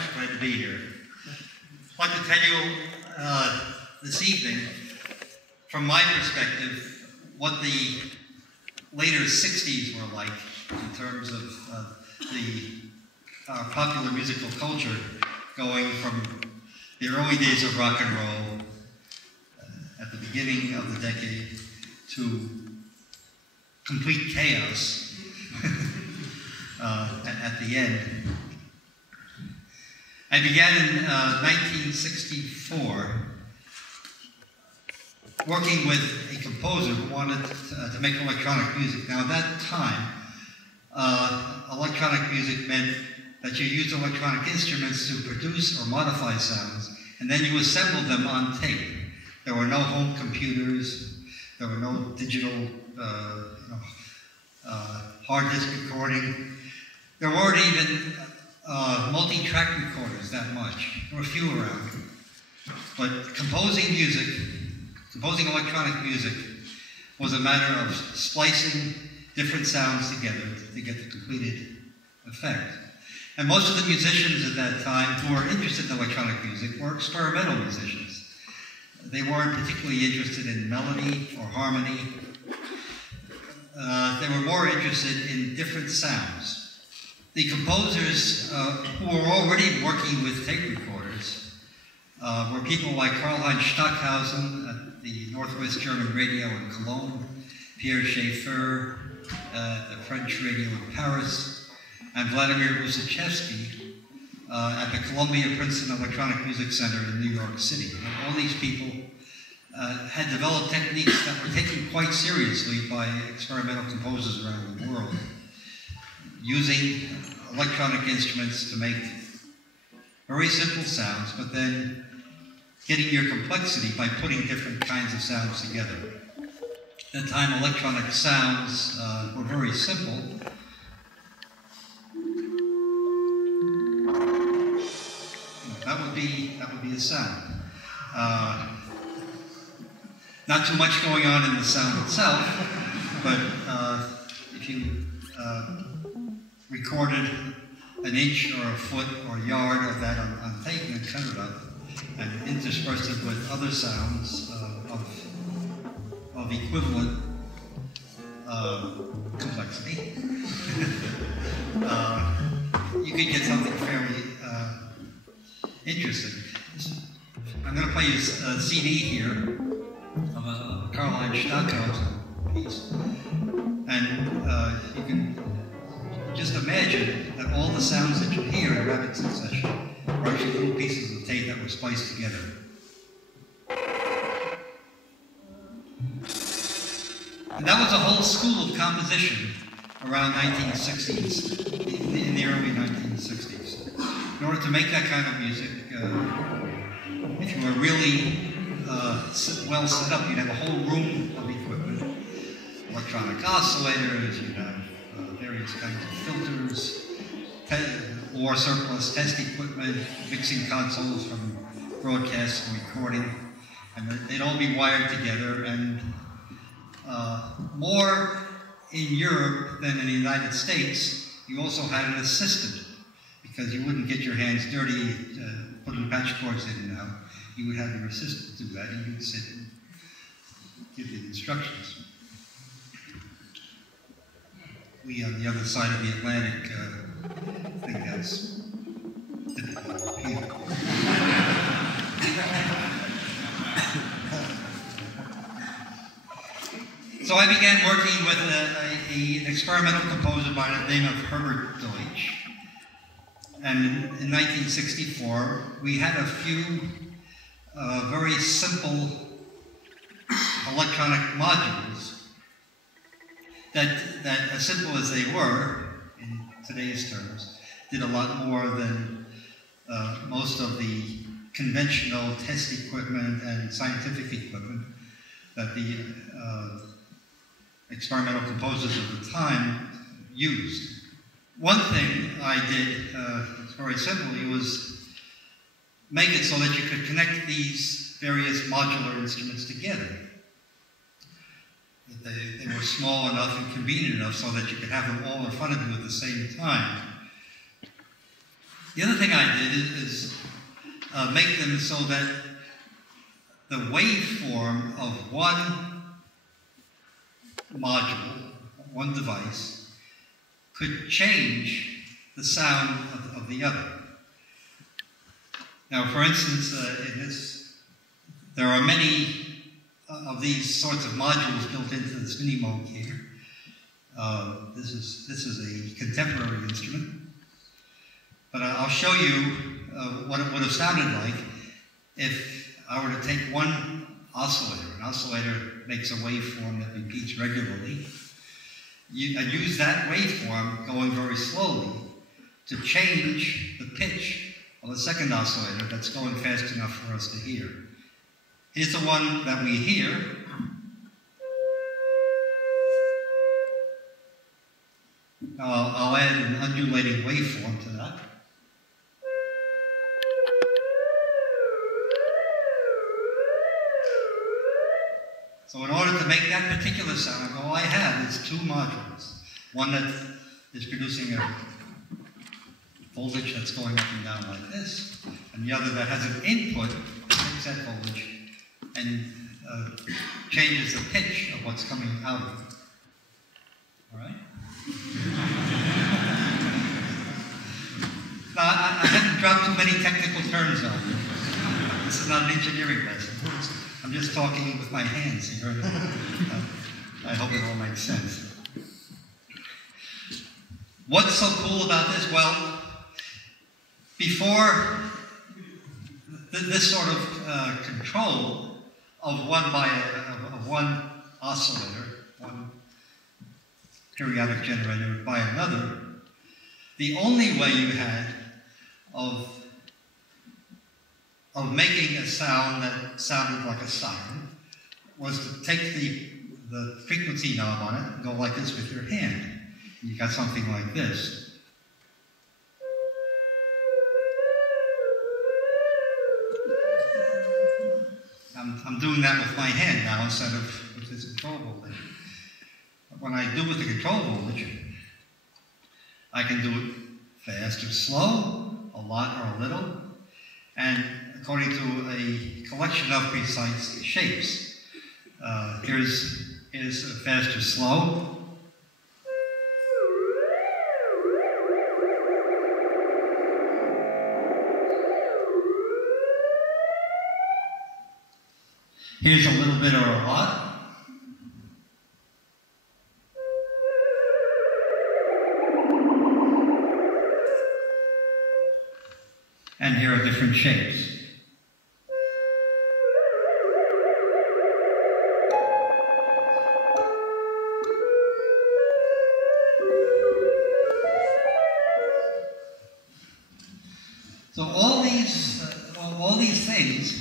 much. Glad to be here. I'd like to tell you this evening, from my perspective, what the later 60s were like in terms of the popular musical culture, going from the early days of rock and roll at the beginning of the decade to complete chaos at the end. I began in 1964 working with a composer who wanted to make electronic music. Now, at that time, electronic music meant that you used electronic instruments to produce or modify sounds, and then you assembled them on tape. There were no home computers, there were no digital hard disk recording. There weren't even multi-track recorders that much. There were few around. But composing music, composing electronic music, was a matter of splicing different sounds together to get the completed effect. And most of the musicians at that time who were interested in electronic music were experimental musicians. They weren't particularly interested in melody or harmony. They were more interested in different sounds. The composers who were already working with tape recorders were people like Karl-Heinz Stockhausen at the Northwest German Radio in Cologne, Pierre Schaeffer at the French Radio in Paris, and Vladimir Usichevsky at the Columbia Princeton Electronic Music Center in New York City. And all these people had developed techniques that were taken quite seriously by experimental composers around the world, using electronic instruments to make very simple sounds, but then getting your complexity by putting different kinds of sounds together. At the time, electronic sounds were very simple. That would be a sound. Not too much going on in the sound itself, but if you recorded an inch or a foot or a yard of that on tape and cut it up and interspersed it with other sounds of equivalent complexity, you could get something fairly interesting. I'm going to play you a CD here of a Karl-Heinz Stockhausen piece, and you can just imagine that all the sounds that you hear in rapid succession are actually little pieces of tape that were spliced together. And that was a whole school of composition around 1960s, in the early 1960s. In order to make that kind of music, if you were really well set up, you'd have a whole room of equipment, electronic oscillators, you'd have various kinds of filters, or surplus test equipment, mixing consoles from broadcast and recording, and they'd all be wired together. And more in Europe than in the United States, you also had an assistant, because you wouldn't get your hands dirty putting patch cords in and out. You would have your assistant do that, and you'd sit and give the instructions. We on the other side of the Atlantic think that's difficult here. So I began working with an experimental composer by the name of Herbert Deutsch. And in 1964, we had a few very simple electronic modules that, as simple as they were, in today's terms, did a lot more than most of the conventional test equipment and scientific equipment that the experimental composers of the time used. One thing I did, very simply, was make it so that you could connect these various modular instruments together. They were small enough and convenient enough so that you could have them all in front of you at the same time. The other thing I did is make them so that the waveform of one module, one device, could change the sound of the other. Now, for instance, in this, there are many of these sorts of modules built into this mini Moog here. This is a contemporary instrument, but I'll show you what it would have sounded like if I were to take one oscillator. An oscillator makes a waveform that repeats regularly. And use that waveform going very slowly to change the pitch of a second oscillator that's going fast enough for us to hear. Here's the one that we hear. Now I'll add an undulating waveform to that. So in order to make that particular sound, all I have is two modules. One that is producing a voltage that's going up and down like this, and the other that has an input that takes that voltage and changes the pitch of what's coming out of it. All right? Now, I haven't dropped too many technical terms on you. This is not an engineering lesson. I'm just talking with my hands here. I hope it all makes sense. What's so cool about this? Well, before this sort of control of one oscillator, one periodic generator by another, the only way you had of making a sound that sounded like a siren was to take the frequency knob on it and go like this with your hand. And you got something like this. I'm doing that with my hand now instead of with this control voltage. But when I do with the control voltage, I can do it fast or slow, a lot or a little, and according to a collection of precise shapes. Here's a fast or slow. Here's a little bit or a lot. And here are different shapes. So all these things,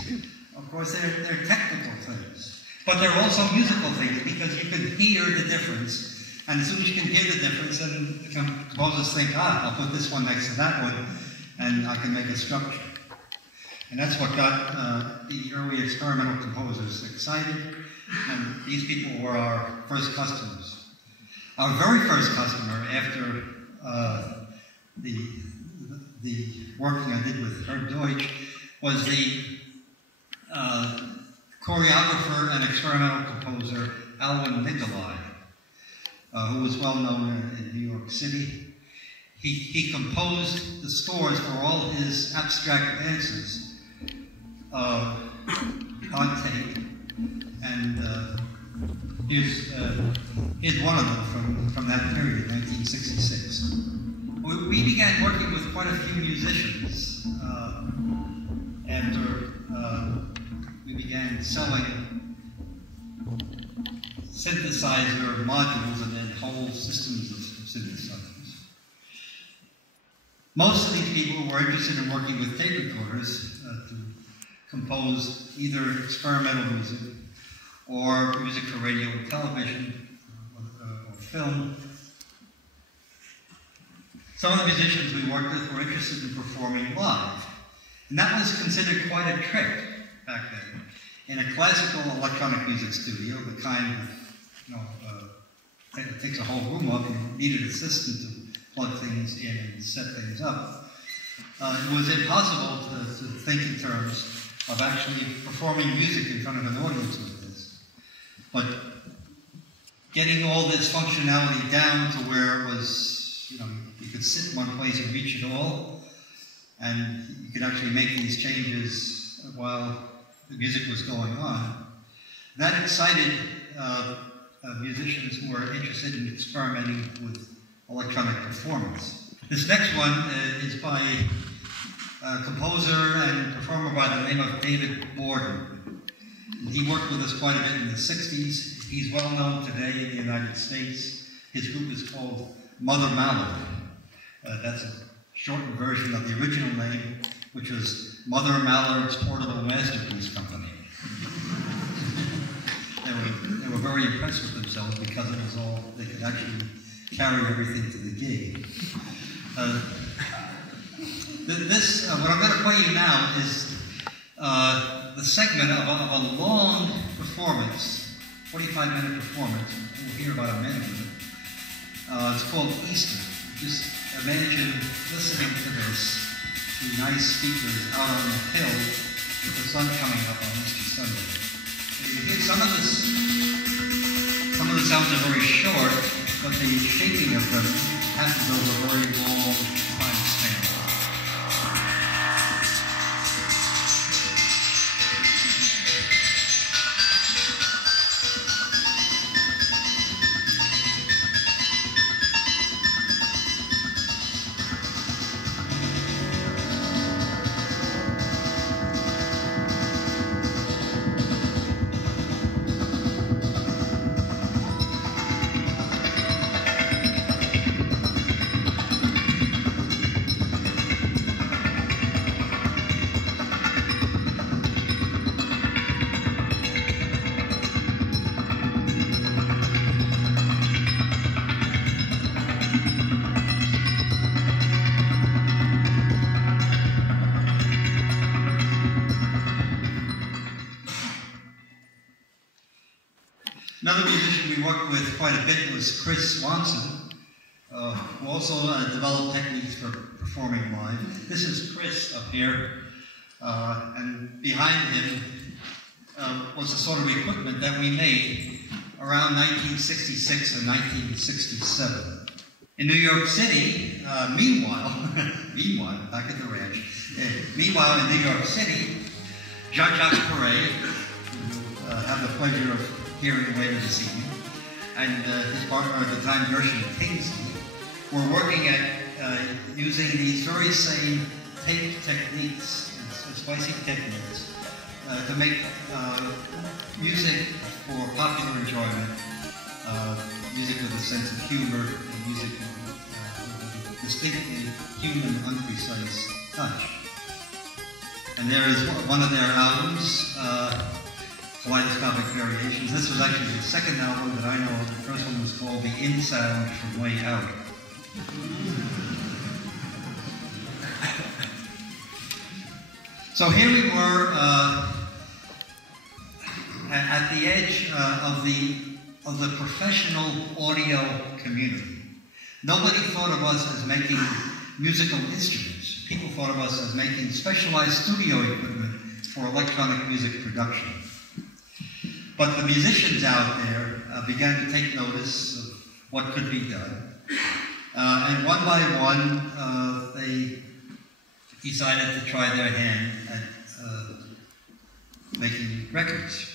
of course, they're technical things, but they're also musical things because you can hear the difference, and as soon as you can hear the difference, then the composers think, I'll put this one next to that one, and I can make a structure. And that's what got the early experimental composers excited, and these people were our first customers. Our very first customer after the working I did with Herb Deutsch was the choreographer and experimental composer Alwin Nikolai, who was well known in New York City. He composed the scores for all his abstract dances on tape, and here's one of them from that period, 1966. We began working with quite a few musicians after we began selling synthesizer modules and then whole systems of synthesizers. Most of these people were interested in working with tape recorders to compose either experimental music or music for radio and television or film. Some of the musicians we worked with were interested in performing live, and that was considered quite a trick back then. In a classical electronic music studio, the kind that takes a whole room up, and you need an assistant to plug things in and set things up. it was impossible to think in terms of actually performing music in front of an audience with this. But getting all this functionality down to where it was, you could sit in one place and reach it all, and you could actually make these changes while the music was going on. That excited musicians who were interested in experimenting with electronic performance. This next one is by a composer and performer by the name of David Borden. He worked with us quite a bit in the 60s. He's well known today in the United States. His group is called Mother Mallard. That's a shortened version of the original name, which was Mother Mallard's Portable Masterpiece Company. They were very impressed with themselves because it was all, they could actually carry everything to the gig. What I'm going to play you now is the segment of a long performance, 45-minute performance. We'll hear about a minute of it. It's called Easter. Just imagine listening to this through nice speakers out on the hill with the sun coming up on Easter Sunday. You hear some of the sounds are very short, but the shaping of them happens over a very long time span. Another musician we worked with quite a bit was Chris Swanson, who also developed techniques for performing live. This is Chris up here, and behind him was the sort of equipment that we made around 1966 and 1967. In New York City, meanwhile, back at the ranch, meanwhile in New York City, Jean-Jacques Perret, who had the pleasure of hearing later this evening, and his partner at the time, Gershon Kingsley, were working at using these very same tape techniques, splicing techniques, to make music for popular enjoyment, music with a sense of humor, music with a distinctly human, unprecise touch. And there is one of their albums, Kaleidoscopic Variations. This was actually the second album that I know of. The first one was called The In Sound from Way Out. So here we were at the edge of the professional audio community. Nobody thought of us as making musical instruments. People thought of us as making specialized studio equipment for electronic music production. But the musicians out there began to take notice of what could be done. And one by one, they decided to try their hand at making records.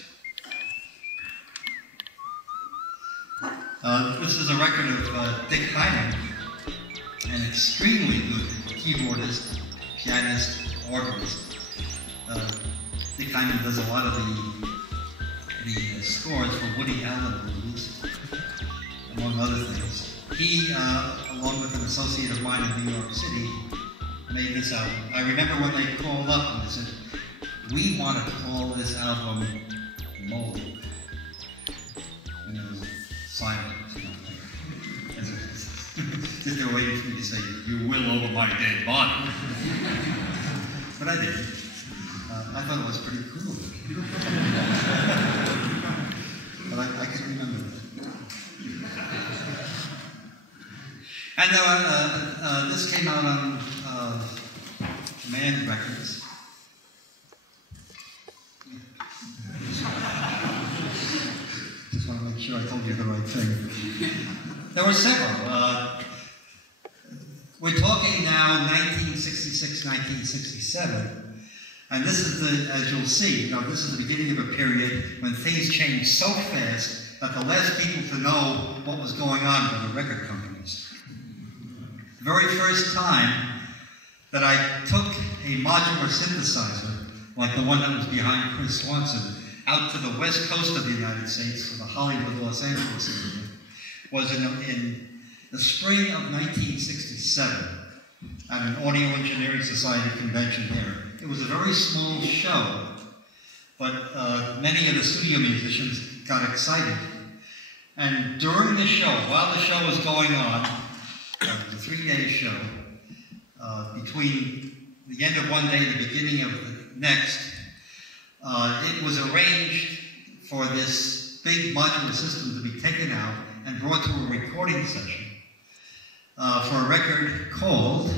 This is a record of Dick Hyman, an extremely good keyboardist, pianist, organist. Dick Hyman does a lot of the scores for Woody Allen movies, among other things. He, along with an associate of mine in New York City, made this album. I remember when they called up and they said, "We want to call this album Moog." And it was silent. As if they were waiting for me to say, "You will over my dead body." But I didn't. I thought it was pretty cool. But I can remember that. And this came out on Command Records. Just want to make sure I told you the right thing. There were several. We're talking now 1966, 1967, and this is the, as you'll see, this is the beginning of a period when things changed so fast that the last people to know what was going on were the record companies. The very first time that I took a modular synthesizer, like the one that was behind Chris Swanson, out to the west coast of the United States, to the Hollywood, Los Angeles area, was in the spring of 1967 at an Audio Engineering Society convention here. It was a very small show, but many of the studio musicians got excited. And during the show, while the show was going on, it was a 3-day show, between the end of one day and the beginning of the next, it was arranged for this big modular system to be taken out and brought to a recording session for a record called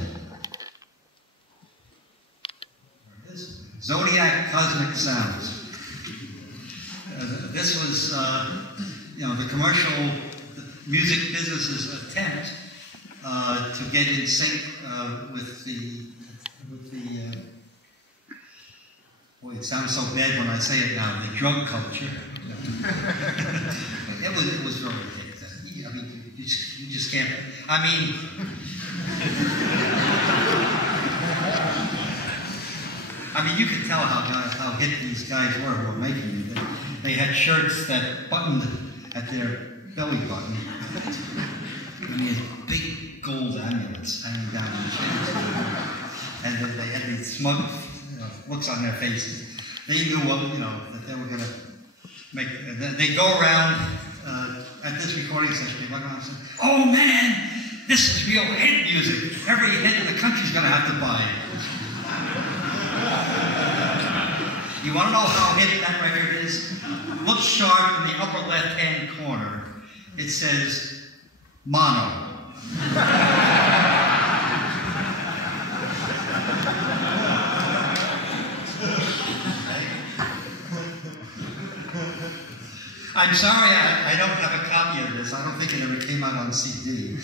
Zodiac Cosmic Sounds. This was, the commercial music business's attempt to get in sync with the boy, it sounds so bad when I say it now, the drug culture. it was very big then. I mean, you just can't, you could tell how hip these guys were who were making it. They had shirts that buttoned at their belly button. Big gold amulets hanging down their chins. And they had these smug looks on their faces. They knew that they were going to make. They go around at this recording session. They walk around and say, "Oh man, this is real hit music. Every hit in the country's going to have to buy it." You want to know how hit that record is? Look sharp in the upper left-hand corner. It says mono. I'm sorry, I don't have a copy of this. I don't think it ever came out on CD.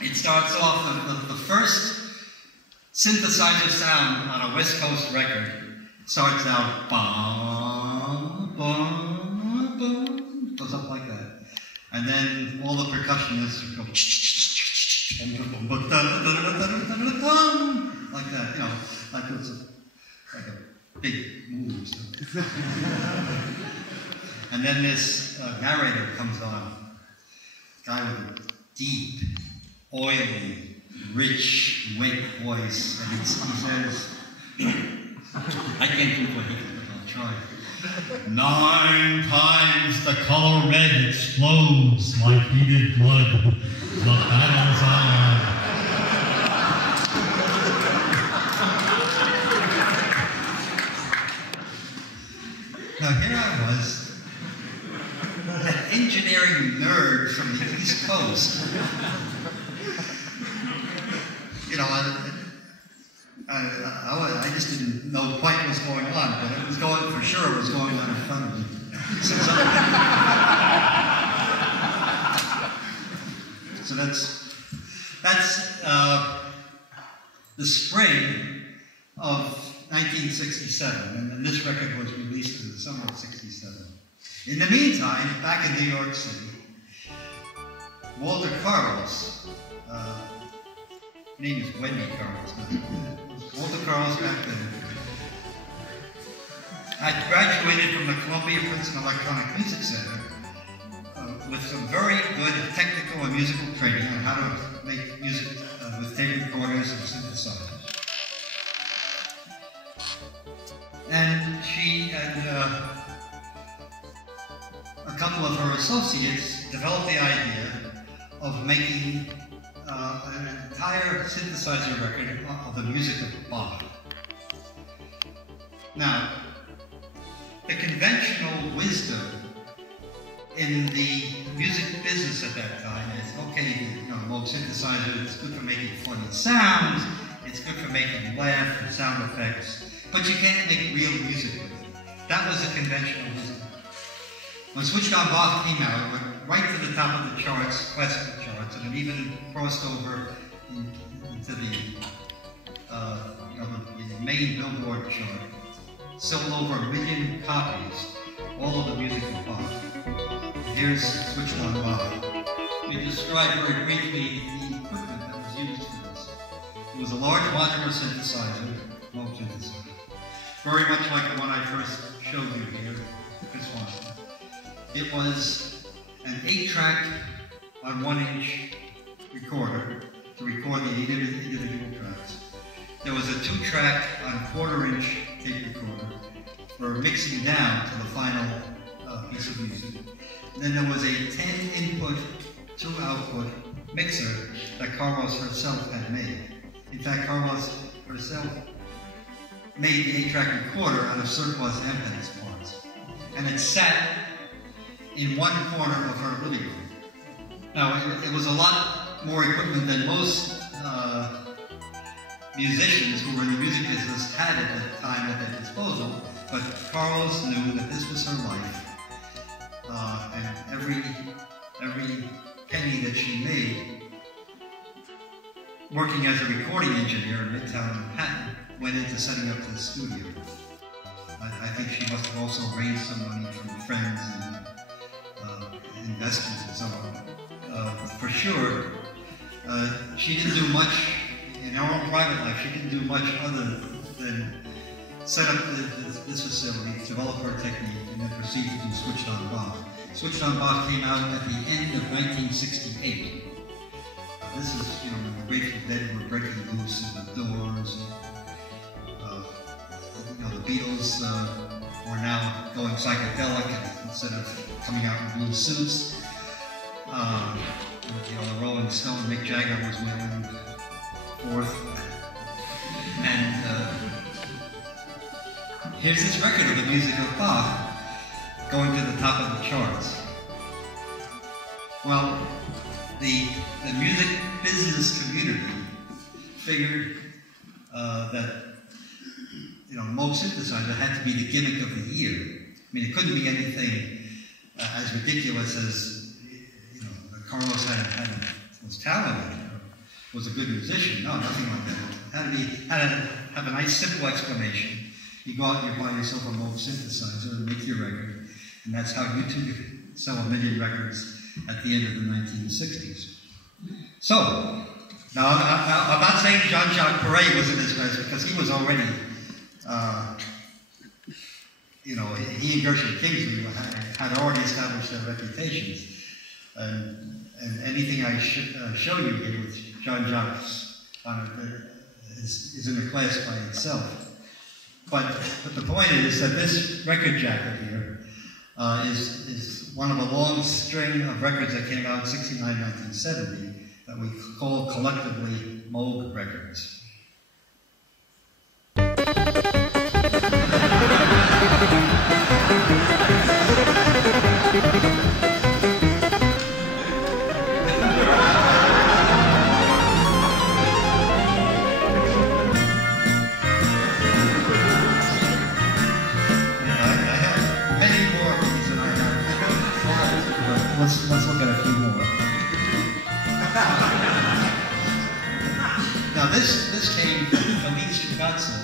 It starts off, the first synthesizer sound on a West Coast record starts out, bum, bum, bum, goes up like that. And then all the percussionists go, like that, like it's like a big moves. And then this narrator comes on, a guy with a deep, oily, rich, wet voice, and he says, I can't do what he did, but I'll try. 9 times the color red explodes like heated blood. The battle's on. Now here I was, an engineering nerd from the East Coast. I just didn't know quite what was going on, but it was going, for sure it was going on in front of me. So that's the spring of 1967, and this record was released in the summer of '67. In the meantime, back in New York City, Walter Carlos, her name is Wendy Carlos, Walter Carlos back then, had graduated from the Columbia Princeton Electronic Music Center with some very good technical and musical training on how to make music with tape recorders and synthesizers. And she and a couple of her associates developed the idea of making an entire synthesizer record of the music of Bach. Now, the conventional wisdom in the music business at that time is, okay, Moog synthesizer, it's good for making funny sounds, It's good for making laugh and sound effects, but you can't make real music with it. That was the conventional wisdom. When Switched On Bach came out, it went right to the top of the charts, classical charts, and it even crossed over into the main Billboard chart. Sold over 1 million copies, all of the music of Bach. Here's Switched On Bach. Let me describe very briefly the equipment that was used for this. It was a large modular synthesizer, Moog synthesizer, very much like the one I first showed you here, this one. It was an 8-track on 1-inch recorder to record the individual tracks. There was a 2-track on 1/4-inch tape recorder for mixing down to the final piece of music. And then there was a 10-input, 2-output mixer that Carlos herself had made. In fact, Carlos herself made the 8-track recorder out of surplus Ampex parts. And it sat in one corner of her living room. Now, it was a lot more equipment than most musicians who were in the music business had at the time at their disposal, but Carlos knew that this was her life, and every penny that she made working as a recording engineer in Midtown Manhattan went into setting up the studio. I think she must have also raised some money from friends and investors and so on. For sure, she didn't do much in her own private life. She didn't do much other than set up this facility, develop her technique, and then proceed to do Switched On Bach. Switched On Bach came out at the end of 1968. This is, when the Grateful Dead were breaking loose in the Doors. The Beatles were now going psychedelic instead of coming out in blue suits. The Rolling Stone, Mick Jagger was winning fourth. And here's this record of the music of Bach going to the top of the charts. Well, the music business community figured that Moog synthesizer had to be the gimmick of the year. I mean, it couldn't be anything as ridiculous as Carlos was talented, was a good musician. No, nothing like that. It had to have a nice, simple explanation. You go out and you buy yourself a Moog synthesizer and make your record, and that's how you two sell 1 million records at the end of the 1960s. So, now I'm not saying Jean-Jacques Perret was in this mess because he was already, he and Gershon Kingsley had already established their reputations. And anything I show you here with Jean-Jacques on it is in a class by itself. But the point is that this record jacket here is one of a long string of records that came out in 1969, 1970 that we call collectively Moog records. Let's look at a few more. Now this came from Felice Chicazzo,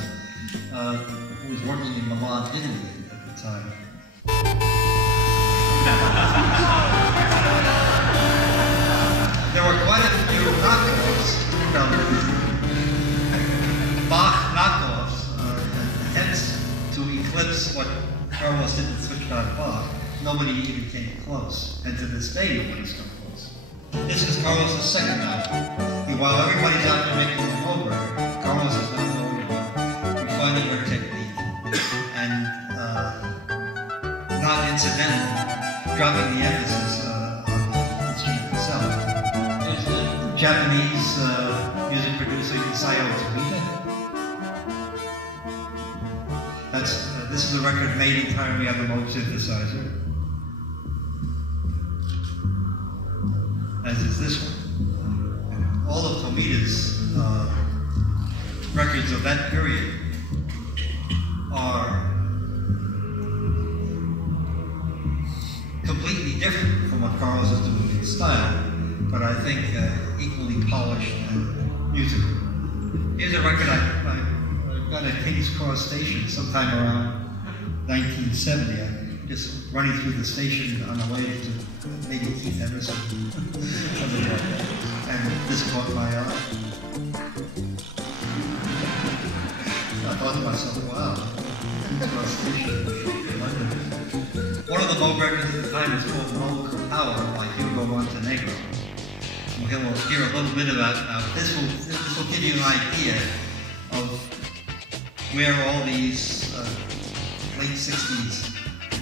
who was working in Milan, Italy at the time. There were quite a few knockoffs, Bach knockoffs, attempts to eclipse what Carlos did with Switched On Bach. Nobody even came close, and to this day, nobody's come close. This is Carlos' second album. While everybody's out there making them over, Carlos is not going refining her technique, and not incidentally, dropping the emphasis on the instrument itself. There's the Japanese music producer Isao Tomita. This is a record made entirely on the Moog synthesizer. As is this one. And all of Tomita's records of that period are completely different from what Carlos is doing in style, but I think equally polished and musical. Here's a record I got at King's Cross Station sometime around 1970. I'm just running through the station on the way to maybe Keith Emerson, something like that, and this caught my eye. I thought to myself, wow, King's Cross Station in London. One of the Moog records at the time was called Moog Power by Hugo Montenegro. We'll hear a little bit about this. Will give you an idea of where all these late 60s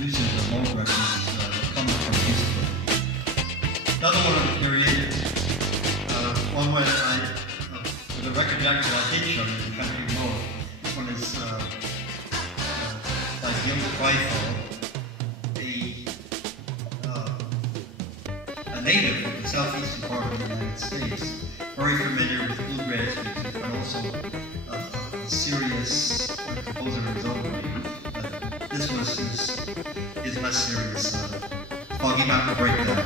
uses of Moog records come from musically. Another one of the period, one where with a record jacket I did show you, the Country Moog. This one is by Gil Tryptych, a native of the southeastern part of the United States, very familiar with bluegrass music, but also a serious composer of his own right. This was his less serious Foggy Mountain Breakdown.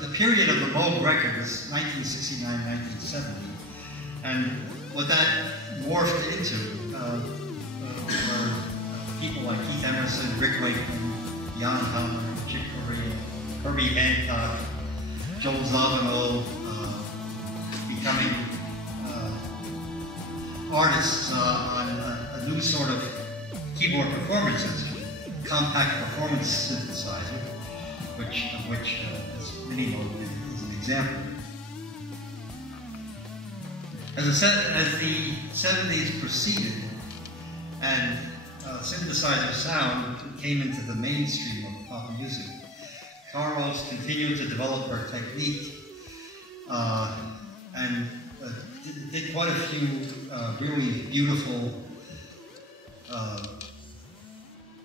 The period of the Moog record was 1969-1970, and what that morphed into were people like Keith Emerson, Rick Wakeman, Jan Hammer, Chick Corea, Herbie Hancock, Joel Zawinul, becoming artists on a new sort of keyboard performance instrument, compact performance synthesizer, of which Mini Moog is an example. As the 70s proceeded and synthesizer sound came into the mainstream of pop music, Carlos continued to develop her technique and did quite a few really beautiful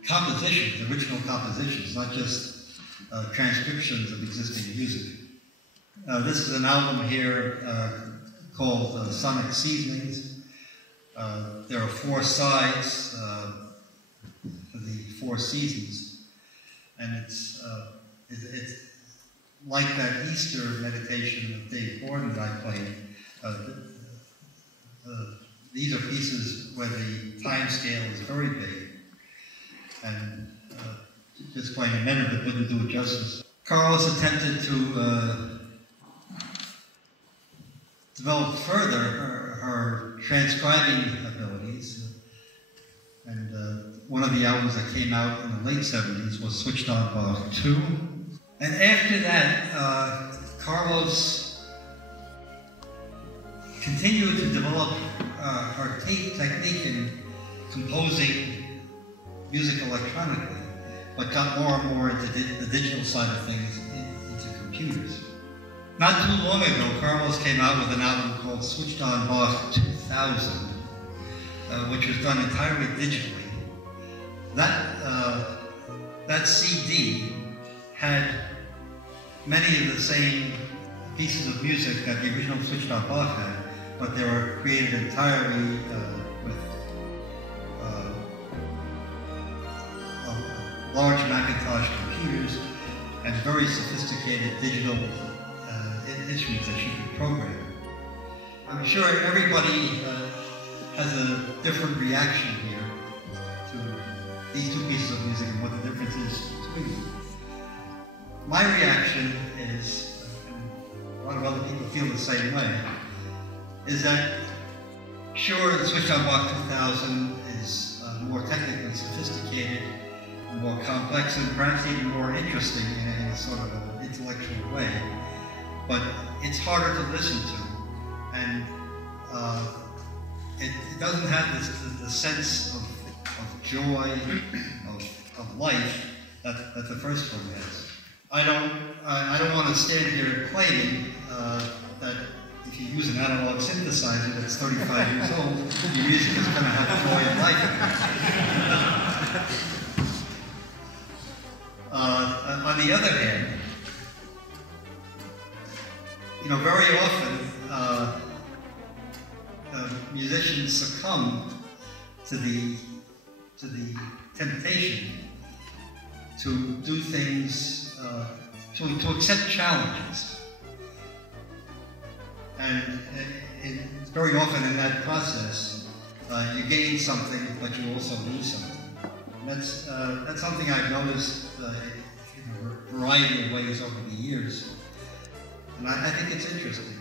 compositions, original compositions, not just transcriptions of existing music. This is an album here called Sonic Seasonings. There are 4 sides for the 4 seasons, and it's like that Easter meditation of Dave Gordon that I played. These are pieces where the time scale is very big, and just playing a minute that wouldn't do it justice. Carlos attempted to develop further her transcribing abilities, and one of the albums that came out in the late 70s was Switched On Bach 2. And after that, Carlos continued to develop her technique in composing music electronically, but got more and more into the digital side of things, into computers. Not too long ago, Carlos came out with an album called Switched On Bach 2000, which was done entirely digitally. That CD had many of the same pieces of music that the original Switched On Bach had, but they were created entirely with large Macintosh computers and very sophisticated digital instruments that she could program. I'm sure everybody has a different reaction here to these two pieces of music and what the difference is between them. My reaction is, and a lot of other people feel the same way, is that sure, the Switched-On Bach 2000 is more technically sophisticated, more complex, and perhaps even more interesting in a sort of an intellectual way, but it's harder to listen to, and it doesn't have the sense of joy, of life that the first one has. I don't want to stand here claiming that if you use an analog synthesizer that's 35 years old, your music is going to have joy and life in it. On the other hand, you know, very often musicians succumb to the temptation to do things, to accept challenges. And very often in that process, you gain something, but you also lose something. That's something I've noticed in a variety of ways over the years. And I think it's interesting.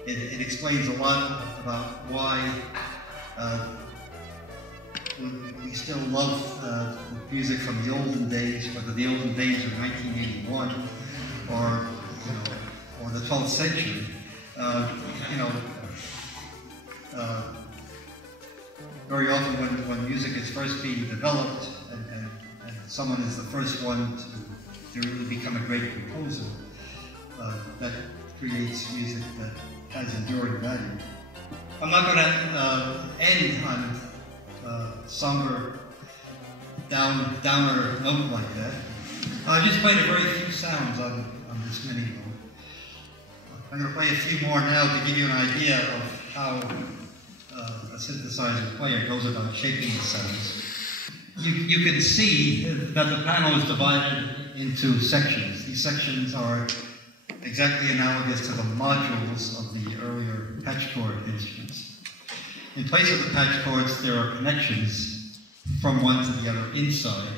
I think it explains a lot about why we still love the music from the olden days, whether the olden days of 1981 or the 12th century. Very often when music is first being developed and someone is the first one to really become a great composer, that creates music that has enduring value. I'm not going to end on somber, downer note like that. I just played a very few sounds on this mini note. I'm going to play a few more now to give you an idea of how a synthesizer player goes about shaping the sounds. You can see that the panel is divided into sections. These sections are exactly analogous to the modules of the earlier patch chord instruments. In place of the patch chords, there are connections from one to the other inside,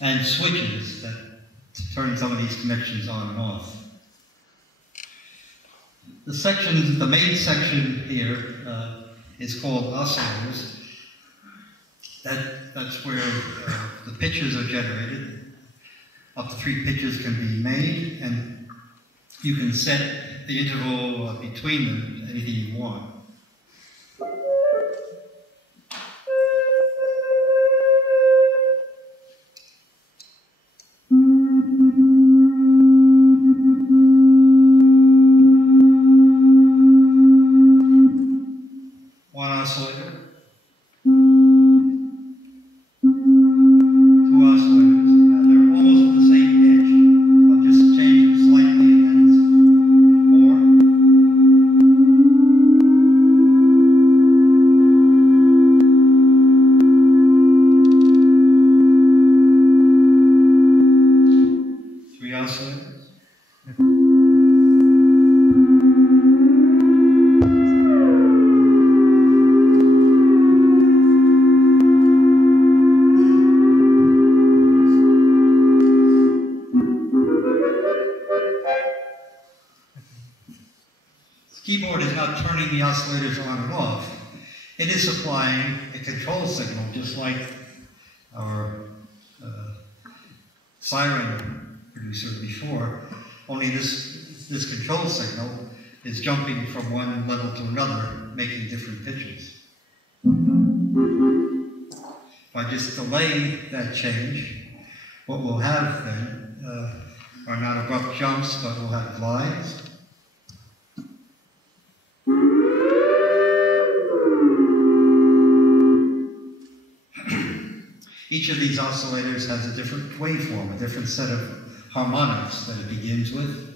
and switches that turn some of these connections on and off. The main section here is called oscillators. That's where the pitches are generated. Up to 3 pitches can be made, and you can set the interval between them to anything you want. One oscillator. 2 oscillators. Now they're almost at the same pitch. I'll just change them slightly and then more. Three oscillators. The keyboard is not turning the oscillators on and off. It is supplying a control signal, just like our siren producer before, only this control signal is jumping from one level to another, making different pitches. By just delaying that change, what we'll have then are not abrupt jumps, but we'll have glides. Each of these oscillators has a different waveform, a different set of harmonics that it begins with.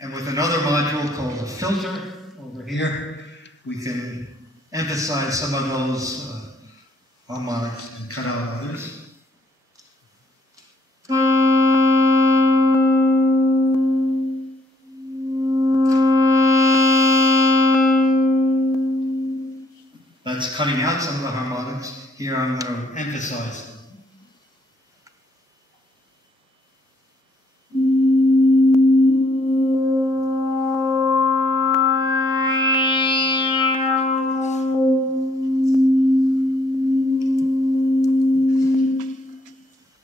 And with another module called a filter over here, we can emphasize some of those harmonics and cut out others. That's cutting out some of the harmonics. Here I'm going to emphasize them.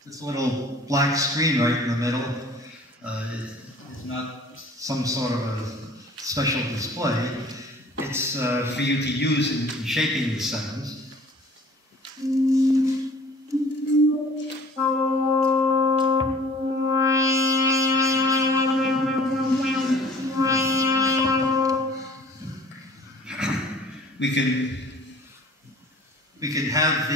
This little black screen right in the middle is not some sort of a special display. It's for you to use in shaping the sounds. We can have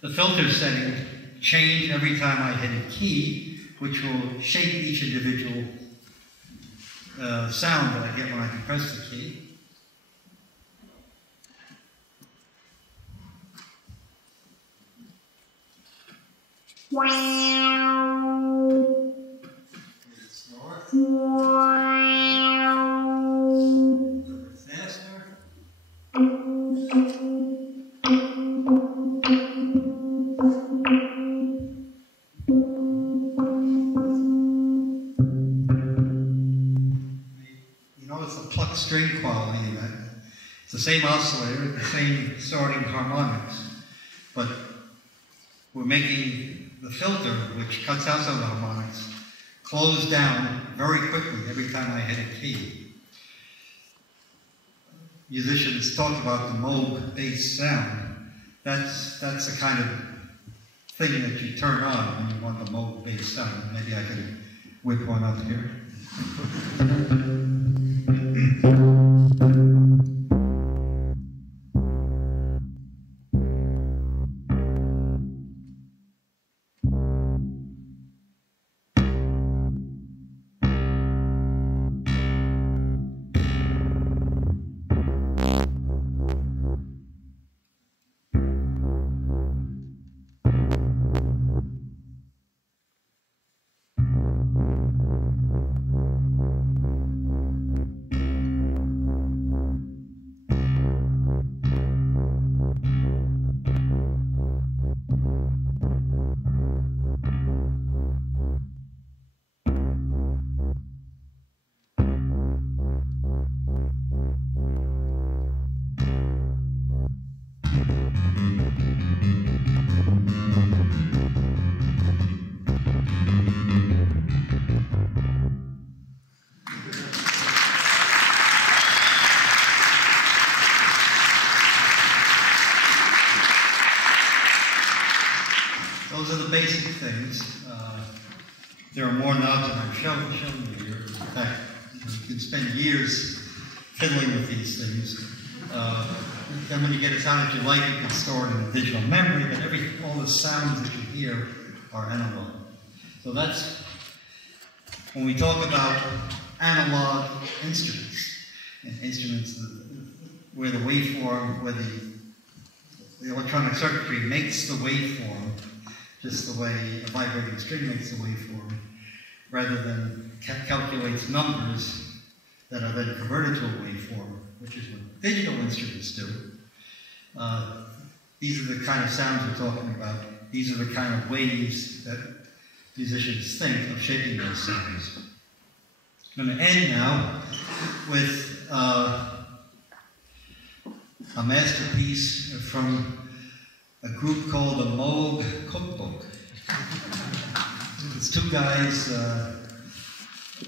the filter setting change every time I hit a key, which will shape each individual sound that I get when I compress the key. String quality in that. It's the same oscillator, the same starting harmonics, but we're making the filter, which cuts out some of the harmonics, close down very quickly every time I hit a key. Musicians talk about the Moog bass sound. That's the kind of thing that you turn on when you want the Moog bass sound. Maybe I can whip one up here. Those are the basic things. There are more knobs than I've shown you here. In fact, you can spend years fiddling with these things. Then when you get a sound that you like, you can store it in a digital memory, but all the sounds that you hear are analog. So that's, when we talk about analog instruments, and instruments where the waveform, where the electronic circuitry makes the waveform, just the way a vibrating string makes the waveform, rather than calculates numbers that are then converted to a waveform, which is what digital instruments do. These are the kind of sounds we're talking about. These are the kind of waves that musicians think of shaping those sounds. I'm going to end now with a masterpiece from a group called the Moog Cookbook. It's two guys,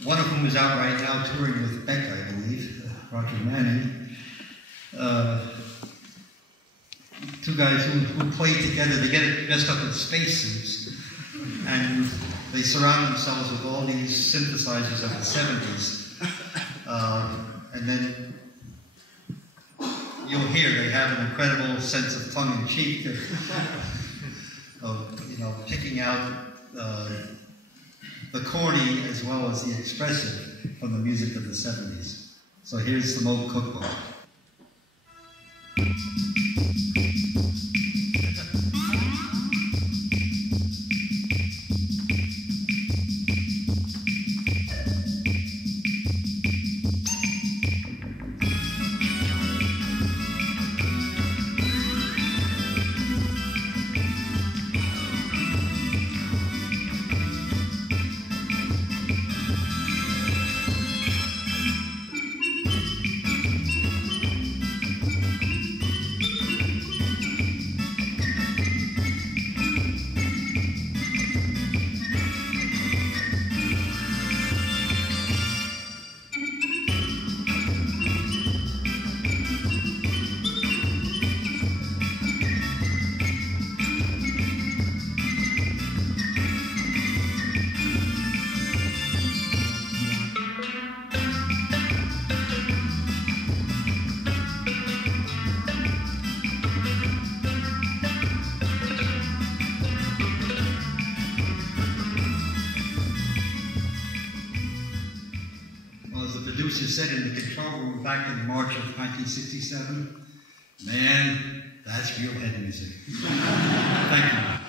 one of whom is out right now touring with Beck, I believe, Roger Manning. Two guys who play together. They get dressed up in spacesuits, and they surround themselves with all these synthesizers of the 70s. And then you'll hear they have an incredible sense of tongue-in-cheek of picking out the corny as well as the expressive from the music of the 70s. So here's the Moog Cookbook. said in the control room back in March of 1967, man, that's real head music. Thank you.